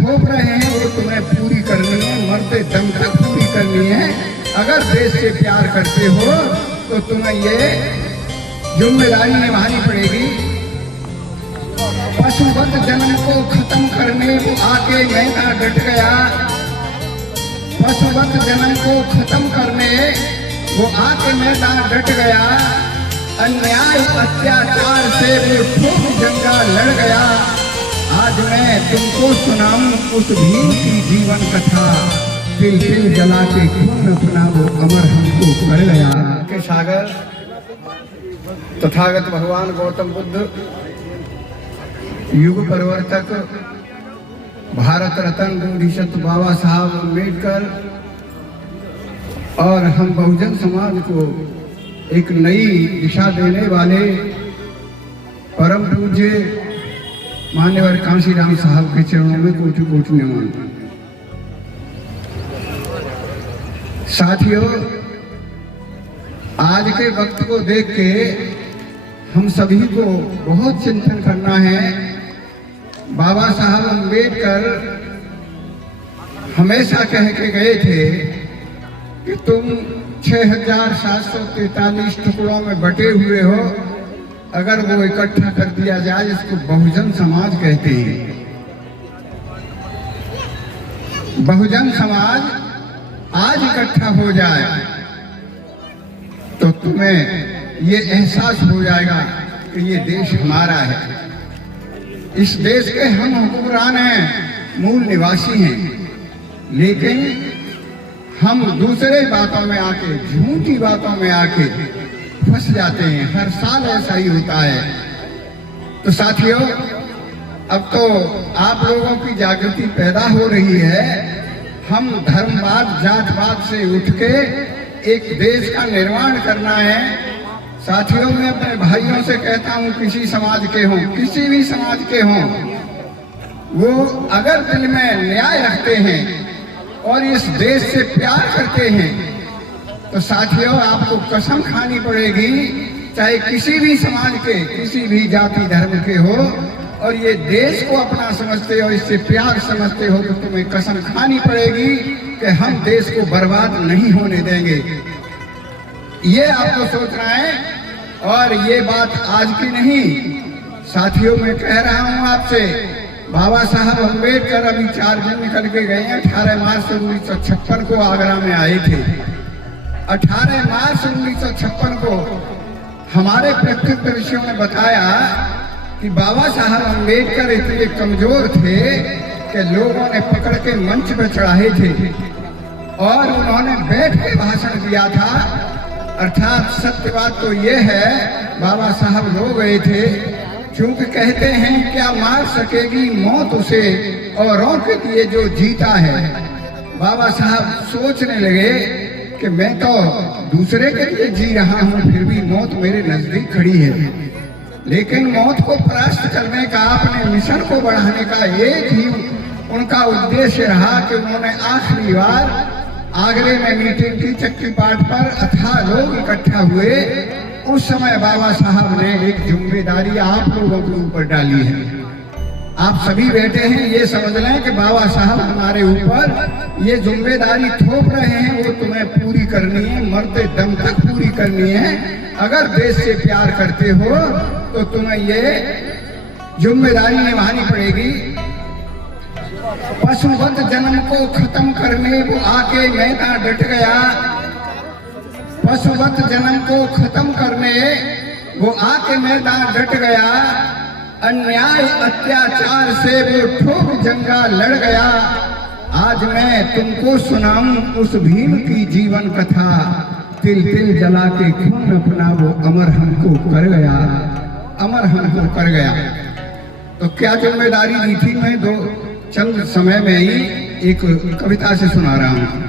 थोप रहे हैं वो तुम्हें पूरी करनी है, मरते दम तक पूरी करनी है। अगर देश से प्यार करते हो तो तुम्हें ये जिम्मेदारी निभानी पड़ेगी। पशुवत जन्म को खत्म करने वो आके मैदान डट गया। पशुवत जन्म को खत्म करने वो आके मैदान डट गया। अन्याय अत्याचार से वो खूब जंगा लड़ गया। आज मैं तुमको सुनाऊं उस भीम की जीवन कथा, तिल तिल जला के खून अपना वो अमर हमको कर गया। के सागर तथागत भगवान गौतम बुद्ध, युग परिवर्तक, भारत रत्न बोधिसत्व बाबा साहब अम्बेडकर और हम बहुजन समाज को एक नई दिशा देने वाले परम पूज्य मान्यवर कांशीराम साहब के चरणों में कोटि कोटि नमन। साथियों, आज के वक्त को देख के हम सभी को बहुत चिंतन करना है। बाबा साहब अम्बेडकर हमेशा कह के गए थे कि तुम 6743 टुकड़ों में बटे हुए हो, अगर वो इकट्ठा कर दिया जाए, इसको बहुजन समाज कहते हैं। बहुजन समाज आज इकट्ठा हो जाए तो तुम्हें ये एहसास हो जाएगा कि ये देश हमारा है। इस देश के हम हुक्मरान हैं, मूल निवासी हैं, लेकिन हम दूसरे बातों में आके, झूठी बातों में आके फंस जाते हैं। हर साल ऐसा ही होता है। तो साथियों, अब तो आप लोगों की जागृति पैदा हो रही है। हम धर्मवाद जातवाद से उठ के एक देश का निर्माण करना है। साथियों, मैं अपने भाइयों से कहता हूं, किसी समाज के हों, किसी भी समाज के हों, वो अगर दिल में न्याय रखते हैं और इस देश से प्यार करते हैं तो साथियों, आपको कसम खानी पड़ेगी, चाहे किसी भी समाज के, किसी भी जाति धर्म के हो, और ये देश को अपना समझते हो, इससे प्यार समझते हो, तो तुम्हें कसम खानी पड़ेगी कि हम देश को बर्बाद नहीं होने देंगे। ये आपको सोचना है। और ये बात आज की नहीं साथियों, मैं कह रहा हूं आपसे, बाबा साहब अम्बेडकर अभी 4 दिन निकल के गए हैं। 18 मार्च 1956 को आगरा में आए थे। 18 मार्च 1956 को हमारे प्रत्यक्षदर्शियों ने बताया कि बाबा साहब अम्बेडकर इतने कमजोर थे कि लोगों ने पकड़ के मंच पर चढ़ाए थे और उन्होंने बैठ के भाषण दिया था। अर्थात सत्य बात तो ये है, बाबा साहब रो गए थे, क्योंकि कहते हैं क्या मार सकेगी मौत उसे औरों के लिए जो जीता है। बाबा साहब सोचने लगे कि मैं तो दूसरे के लिए जी रहा हूं, फिर भी मौत मेरे नजदीक खड़ी है। लेकिन मौत को परास्त करने का, अपने मिशन को बढ़ाने का एक ही उनका उद्देश्य रहा कि उन्होंने आखिरी बार आगरे में मीटिंग की, चक्की पाठ पर अथाह लोग इकट्ठा हुए। उस समय बाबा साहब ने एक जिम्मेदारी आप लोगों के ऊपर डाली है। आप सभी बैठे हैं, ये समझ लें कि बाबा साहब हमारे ऊपर ये जिम्मेदारी थोप रहे हैं, वो तुम्हें पूरी करनी है, मरते दम तक पूरी करनी है। अगर देश से प्यार करते हो तो तुम्हें ये जिम्मेदारी निभानी पड़ेगी। पशुवत जन्म को खत्म करने वो आके मैदान डट गया। पशुवत जन्म को खत्म करने वो आके मैदान डट गया। अन्याय अत्याचार से वो खूब जंगा लड़ गया। आज मैं तुमको सुनाऊं उस भीम की जीवन कथा, तिल तिल जला के खून अपना वो अमर हमको कर गया, अमर हमको कर गया। तो क्या जिम्मेदारी दी थी, मैं दो चंद समय में ही एक कविता से सुना रहा हूं।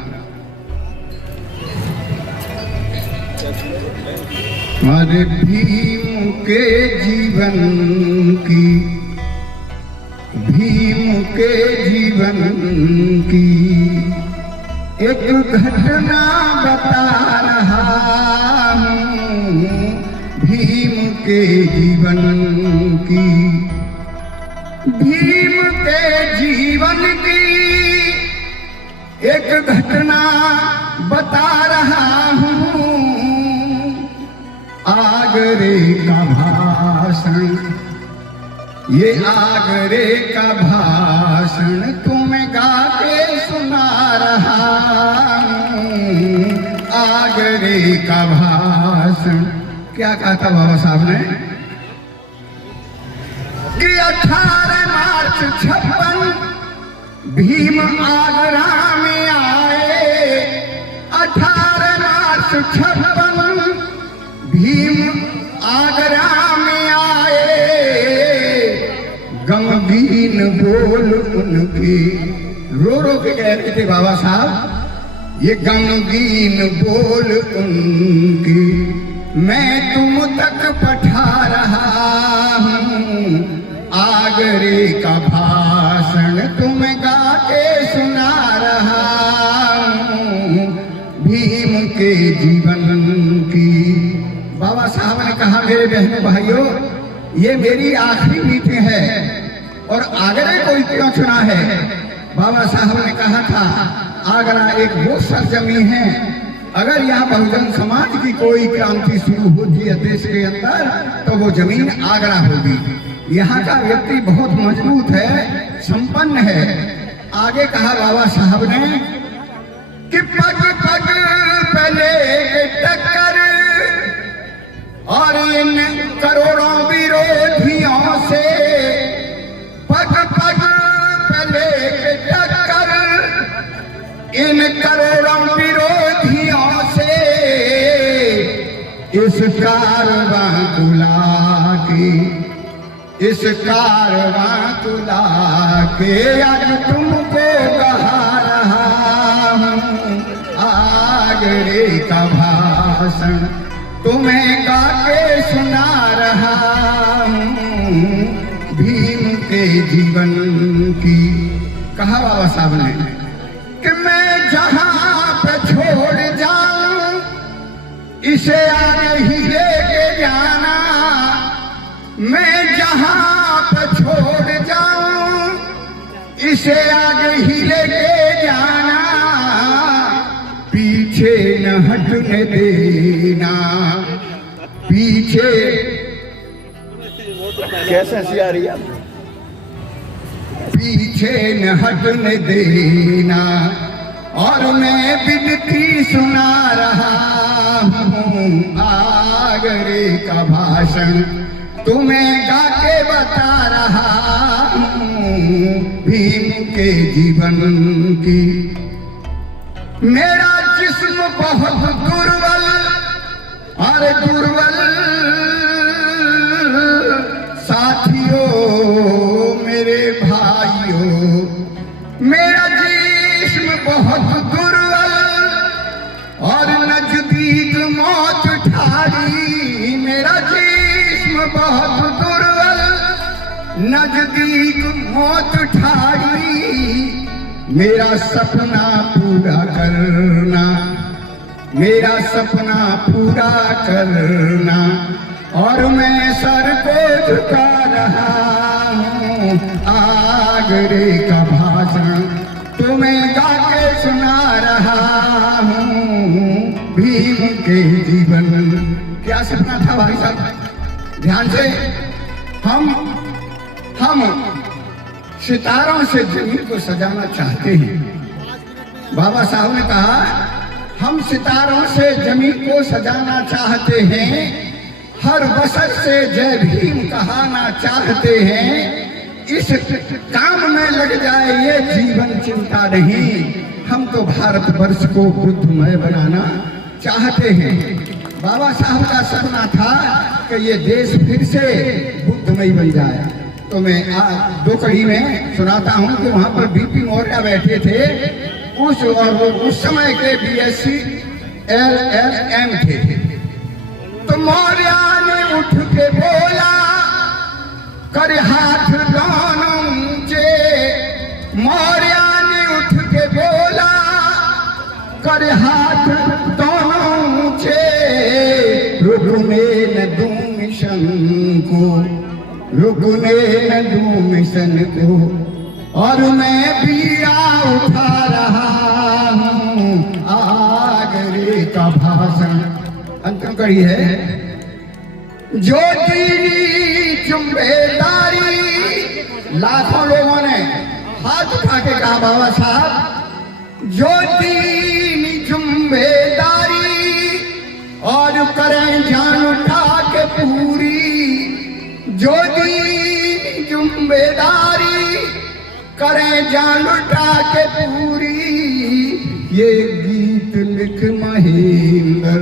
हमारे भीम के जीवन की, भीम के जीवन की एक घटना बता रहा हूँ। भीम के जीवन की, भीम के जीवन की एक घटना बता रहा हूँ। आगरे का भाषण, ये आगरे का भाषण तुम्हें गा के सुना रहा हूँ। आगरे का भाषण। क्या कहा था बाबा साहब ने कि 18 मार्च 56 भीम आगरा में आए। 18 मार्च 56 भीम आगरा में आए। गमगीन बोल उनकी, रो रो के कह रहे थे बाबा साहब, ये गमगीन बोल उनकी मैं तुम तक पठा रहा हूँ। आगरे का भाषण तुम्हें गा के सुना रहा हूँ। भीम के जीवन की। बाबा साहब ने कहा मेरे बहनों भाइयों, ये मेरी आखिरी मीटिंग है और आगरे को क्यों चुना है। बाबा साहब ने कहा था आगरा एक वो सरजमी है, अगर यहाँ बहुजन समाज की कोई क्रांति शुरू होती है देश के अंदर तो वो जमीन आगरा होगी। यहाँ का व्यक्ति बहुत मजबूत है, संपन्न है। आगे कहा बाबा साहब ने कि पग पग पहले टक्कर और इन करोड़ों विरोधियों से, पग पग पहले टक्कर इन करोड़ों विरोधियों से, इस कारवां को लाके, इस कारवां को लाके आज तुमको कहा रहा हूँ। आगरे का भाषण तुम्हें गा के सुना रहा हूँ। भीम के जीवन की। कहा बाबा साहब ने कि मैं जहां पे छोड़ जाऊं इसे आगे ही लेके जाना। मैं जहां पे छोड़ जाऊं इसे आगे ही लेके जाना। पीछे न हटने देना, पीछे। कैसे हंसी आ रही है? पीछे न हटने देना और मैं विनती सुना रहा हूँ। आगरे का भाषण तुम्हें गा के बता रहा हूँ। भीम के जीवन की। मेरा जिस्म बहुत दुर्बल और दुर्बल साथियों, मेरे भाइयों, मेरा जिस्म बहुत दुर्बल और नजदीक मौत ठाड़ी। मेरा जिस्म बहुत दुर्बल, नजदीक मौत ठाड़ी। मेरा सपना पूरा करना, मेरा सपना पूरा करना और मैं सर को झुका रहा हूँ। आगरे का भाषण तुम्हें गा के सुना रहा हूँ। भीम के जीवन। क्या सपना था भाई साहब? ध्यान से। हम सितारों से जमीन को सजाना चाहते हैं। बाबा साहब ने कहा हम सितारों से जमीन को सजाना चाहते हैं, हर बसर से जय भीम कहना चाहते हैं। इस काम में लग जाए ये जीवन चिंता नहीं, हम तो भारत वर्ष को बुद्धमय बनाना चाहते हैं। बाबा साहब का सपना था कि ये देश फिर से बुद्धमय बन जाए। तो मैं आज 2 कड़ी में सुनाता हूँ कि वहाँ पर बीपी मौर्य बैठे थे, उस समय के BSc LLM थे। तो मौर्य ने उठ के बोला कर हाथ दोनों ऊंचे। मौर्य ने उठ के बोला कर हाथ दोनों ऊंचे। रुकने न दूं मिशन को, रुकने न दूं मिशन को। और मैं बीड़ा उठा रहा हूँ आगरे का भाषण। अंतिम कड़ी है, जो दीनी जिम्मेदारी, लाखों लोगों ने हाथ उठा के कहा बाबा साहब जो दीनी जिम्मेदारी और करें जान उठा के पूरी, जो दीनी जिम्मेदारी करें जान उठा के पूरी। ये गीत लिख महेंद्र,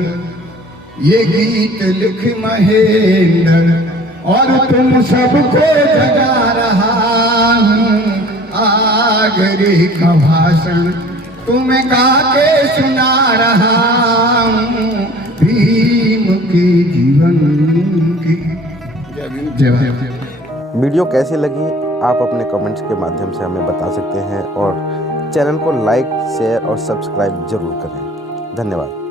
ये गीत लिख महेंद्र, और तुम सबको जगा रहा हूँ आगरे का भाषण, तुम्हें गा के सुना रहा हूँ भीम के जीवन की। जय भीम। वीडियो कैसी लगी आप अपने कमेंट्स के माध्यम से हमें बता सकते हैं और चैनल को लाइक, शेयर और सब्सक्राइब जरूर करें। धन्यवाद।